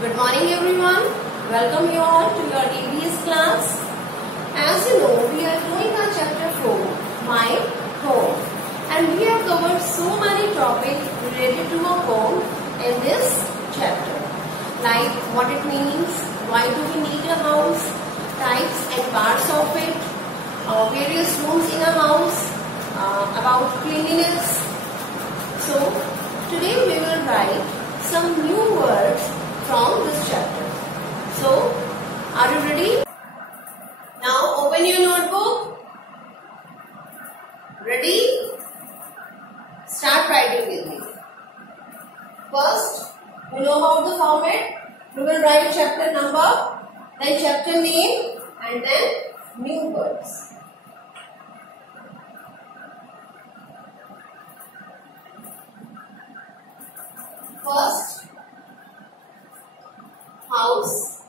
Good morning everyone. Welcome you all to your EVS class. As you know, we are doing our chapter 4, My Home. And we have covered so many topics related to a home in this chapter. Like what it means, why do we need a house, types and parts of it, various rooms in a house, about cleanliness. So, today we will write some new words from this chapter. So, are you ready? Now open your notebook. Ready? Start writing with me. First, you know about the format. We will write chapter number, then chapter name, and then new words. First, house.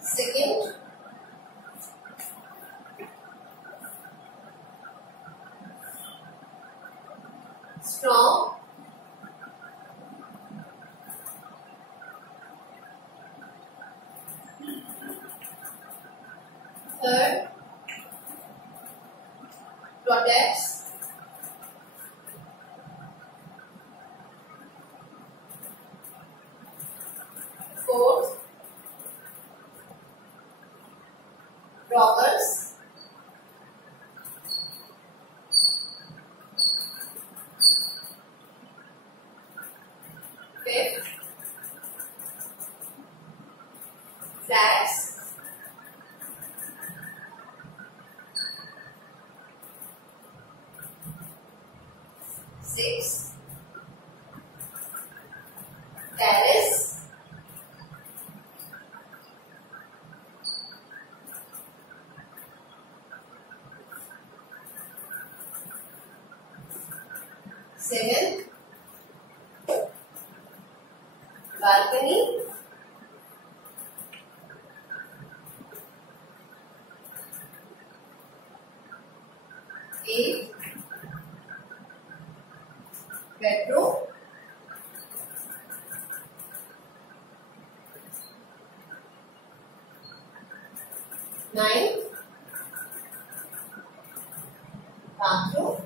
Second, strong. Third, protects. Fourth, robbers. Fifth, flats. Sixth, terrace. Seventh, balcony. Eighth, bedroom. Ninth, bathroom.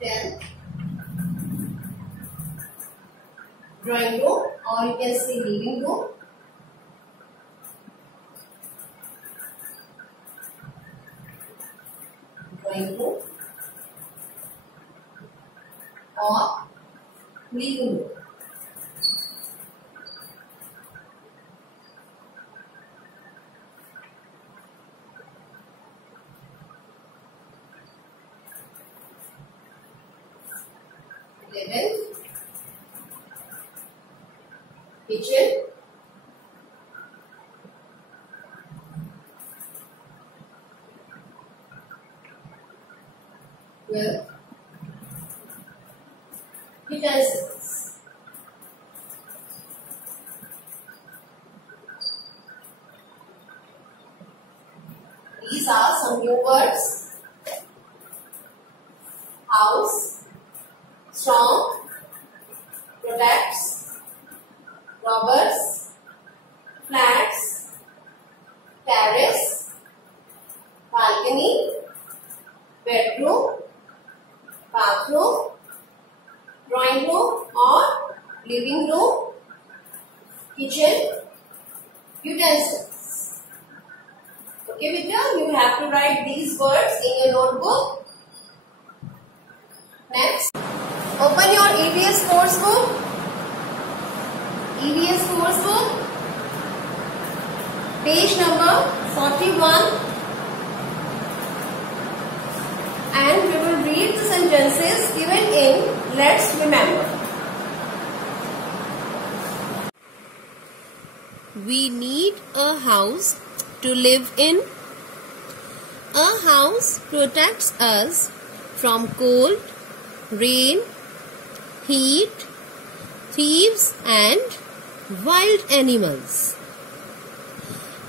10th, drawing room, or you can say living room. Drawing room or living room. Kitchen. 12, utensils. These are some new words. House, strong, protects, robbers, flats, terrace, balcony, bedroom, bathroom, drawing room or living room, kitchen, utensils. Okay, beta, you have to write these words in your notebook. Next, open your EVS course book. EVS course book, page number 41, and we will read the sentences given in Let's Remember. We need a house to live in. A house protects us from cold, rain, heat, thieves and wild animals.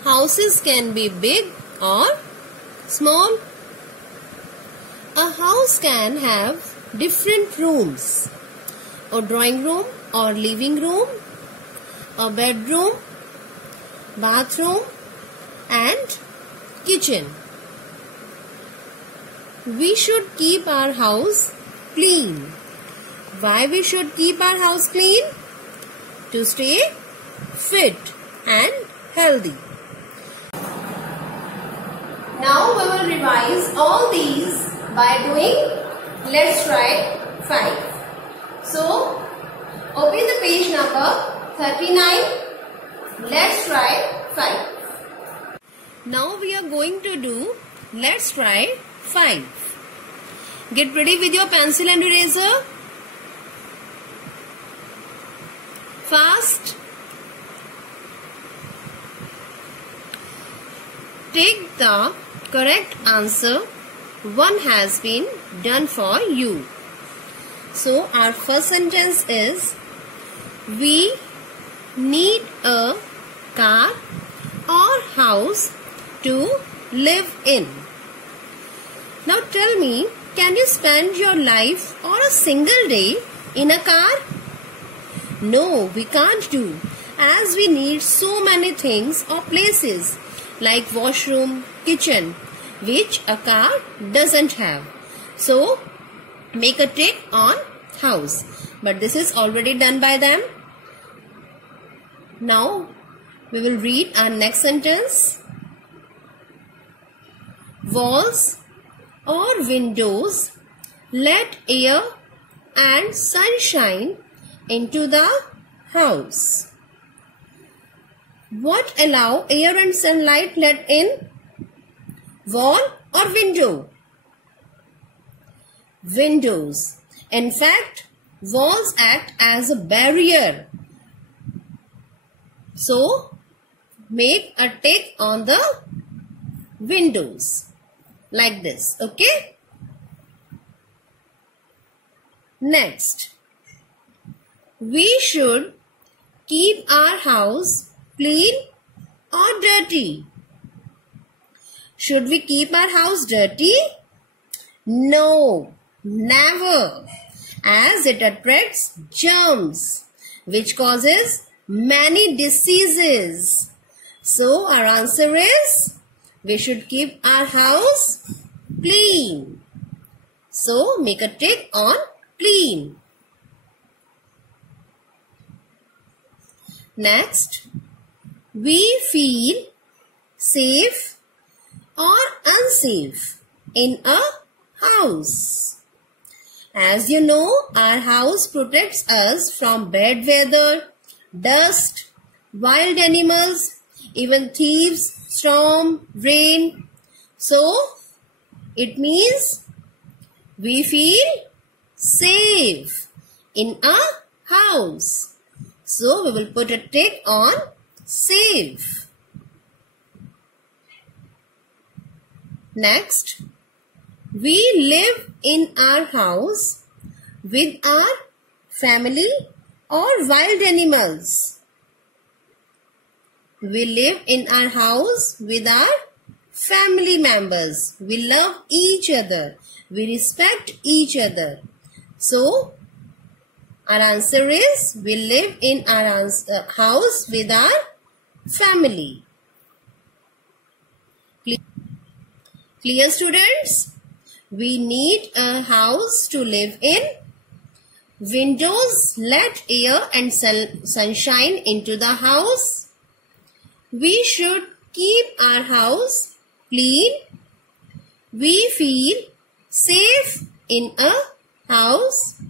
Houses can be big or small. A house can have different rooms. A drawing room or living room, a bedroom, bathroom and kitchen. We should keep our house clean. Why we should keep our house clean? To stay fit and healthy. Now we will revise all these by doing let's try 5. So open the page number 39. Let's try 5. Now we are going to do let's try 5. Get ready with your pencil and eraser. Fast. Take the correct answer. One has been done for you. So our first sentence is, we need a car or house to live in. Now tell me, can you spend your life or a single day in a car? No, we can't do, as we need so many things or places like washroom, kitchen, which a car doesn't have. So make a tick on house. But this is already done by them. Now we will read our next sentence. Walls or windows let air and sunshine into the house. What allow air and sunlight let in? Wall or window? Windows. In fact, walls act as a barrier. So, make a tick on the windows. Like this. Okay? Next. We should keep our house clean or dirty. Should we keep our house dirty? No, never, as it attracts germs which causes many diseases. So our answer is, we should keep our house clean. So make a tick on clean. Next, we feel safe or unsafe in a house. As you know, our house protects us from bad weather, dust, wild animals, even thieves, storm, rain. So, it means we feel safe in a house. So, we will put a tick on safe. Next, we live in our house with our family or wild animals. We live in our house with our family members. We love each other. We respect each other. So, our answer is, we live in our house with our family. Clear, students? We need a house to live in. Windows let air and sunshine into the house. We should keep our house clean. We feel safe in a house.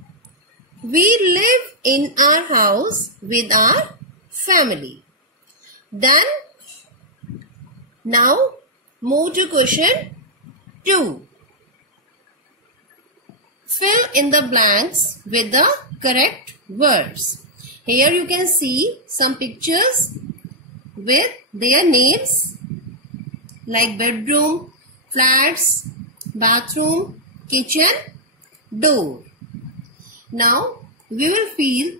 We live in our house with our family. Done? Now move to question 2. Fill in the blanks with the correct words. Here you can see some pictures with their names like bedroom, flats, bathroom, kitchen, door. Now we will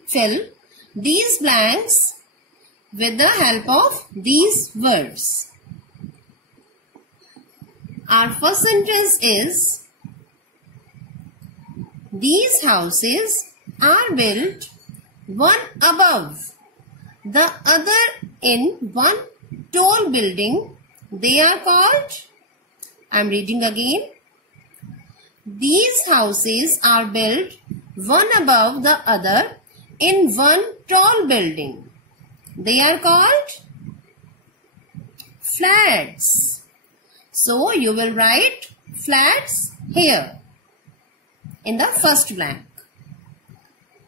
fill these blanks with the help of these words. Our first sentence is, these houses are built one above the other in one tall building. They are called, I am reading again. These houses are built one above the other in one tall building. They are called flats. So you will write flats here in the first blank.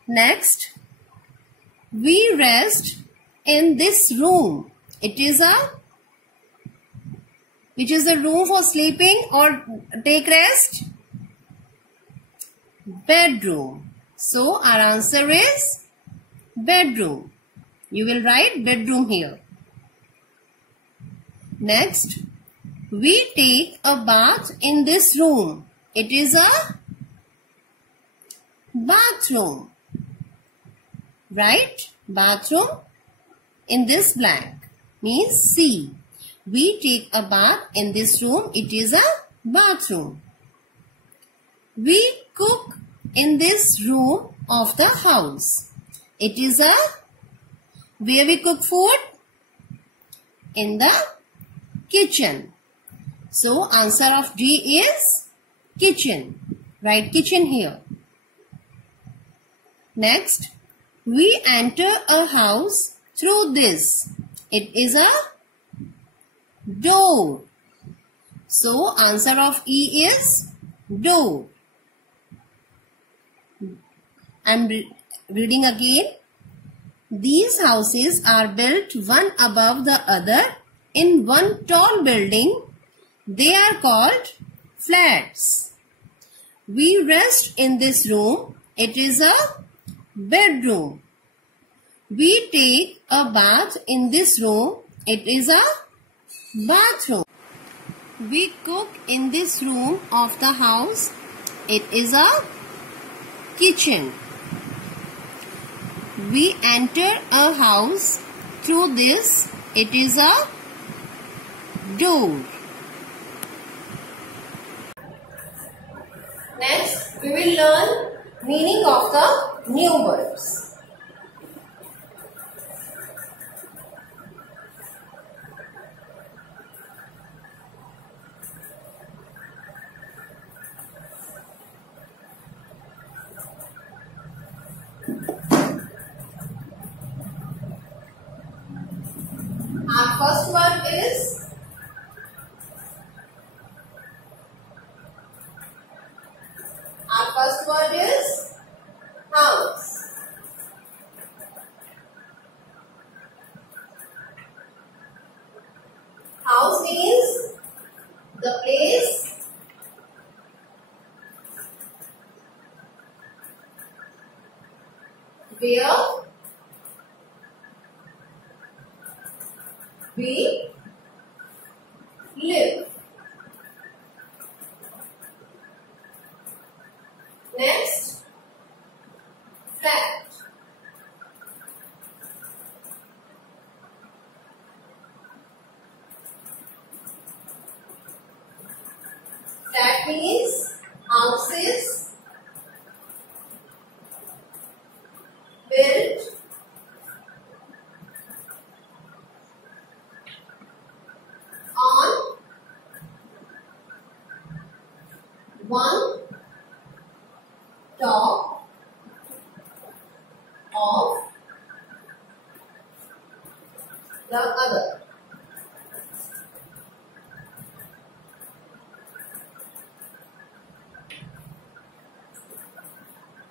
Next, we rest in this room. It is which is the room for sleeping or take rest? Bedroom. So our answer is bedroom. You will write bedroom here. Next, we take a bath in this room. It is a bathroom. Right? Bathroom in this blank means C. We take a bath in this room. It is a bathroom. We cook in this room of the house. It is a, where we cook food? In the kitchen. So answer of D is kitchen. Write kitchen here. Next, we enter a house through this. It is a door. So answer of E is door. I am reading again. These houses are built one above the other in one tall building. They are called flats. We rest in this room. It is a bedroom. We take a bath in this room. It is a bathroom. We cook in this room of the house. It is a kitchen. We enter a house through this. It is a door. Next, we will learn meaning of the new words. Our first word is house. House means the place where we live. Next, flat. Flat means houses built on one top of the other.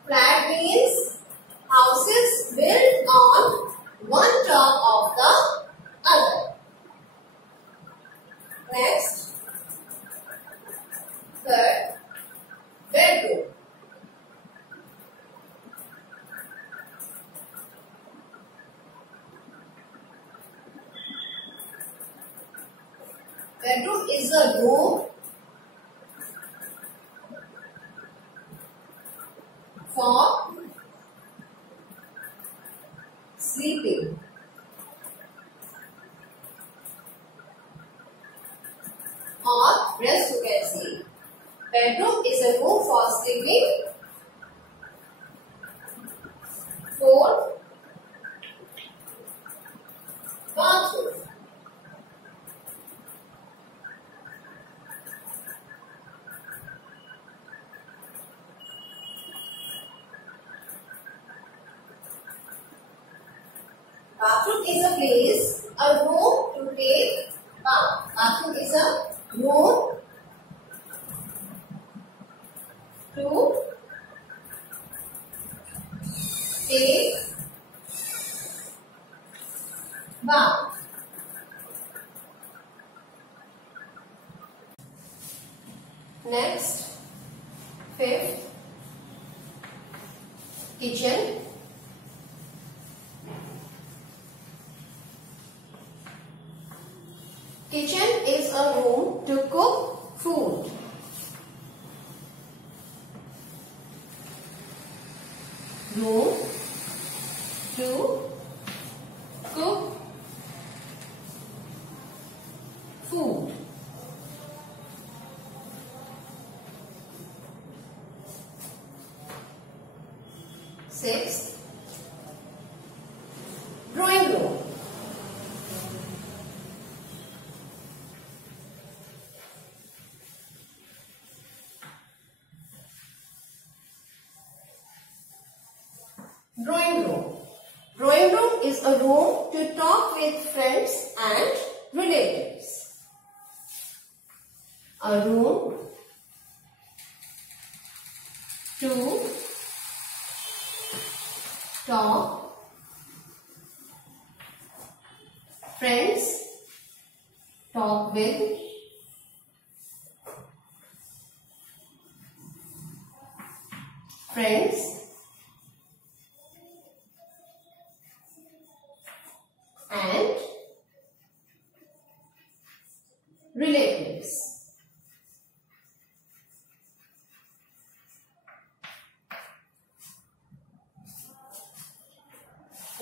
Flat means houses built on one top of the other. Next, third, bedroom. Bedroom is a room for sleeping. Bedroom is a room for sleeping. 4. Bathroom. Bathroom is a place, a room to take bath. Bathroom is a room to take bath. Next, 5th, kitchen. Kitchen is a room to cook food. Room to cook food. Sixth, drawing room. Drawing room. Drawing room is a room to talk with friends and relatives. A room to talk, friends, talk with, friends, and relatives.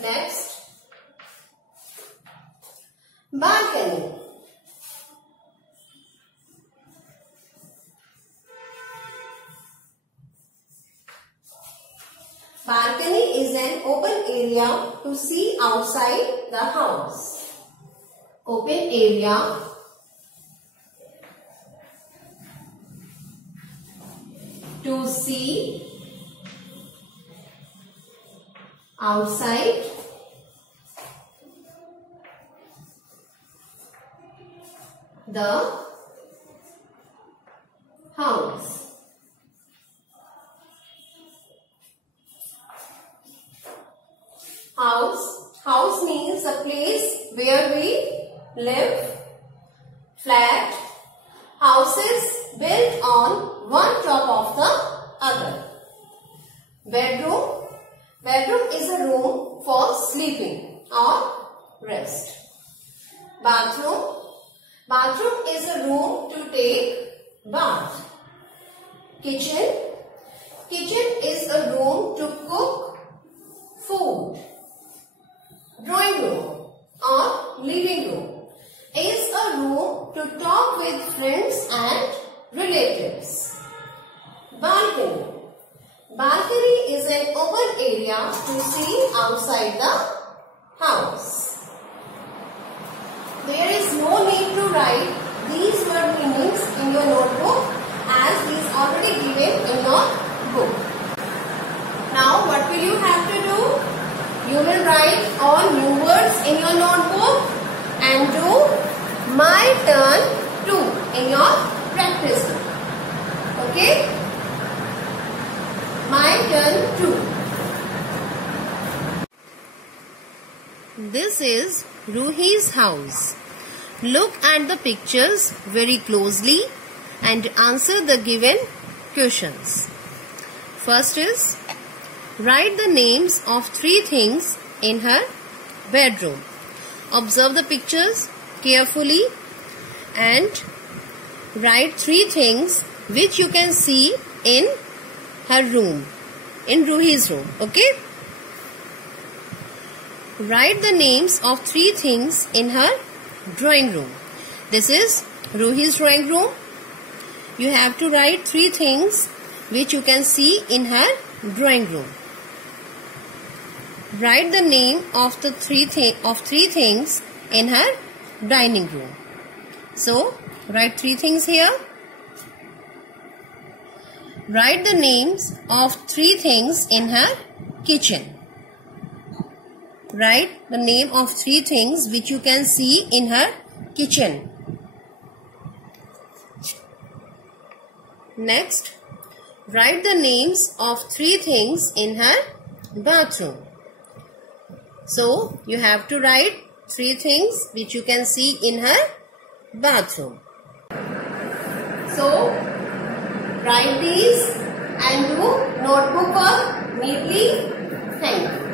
Next, balcony. Balcony is an open area to see outside the house. Open area to see outside the house. House means a place where we live. Flat. Houses built on one top of the other. Bedroom. Bedroom is a room for sleeping or rest. Bathroom. Bathroom is a room to take bath. Kitchen. Kitchen is a room to cook food. Drawing room or living room is a room to talk with friends and relatives. Balcony. Balcony is an open area to see outside the house. There is no need to write these word meanings in your notebook as these already given in your book. Now what will you have to do? You will write all new words in your notebook and do my turn too in your practice book. Okay? My turn too. This is Ruhi's house. Look at the pictures very closely and answer the given questions. First is, write the names of 3 things in her bedroom. Observe the pictures carefully and write 3 things which you can see in her room, in Ruhi's room. Okay? Write the names of 3 things in her drawing room. This is Ruhi's drawing room. you have to write 3 things which you can see in her drawing room. Write the name of the three things in her dining room. So, write 3 things here. Write the names of 3 things in her kitchen. Write the name of 3 things which you can see in her kitchen. Next, write the names of 3 things in her bathroom. So, you have to write 3 things which you can see in her bathroom. So, write these and do notebook work neatly. Thank you.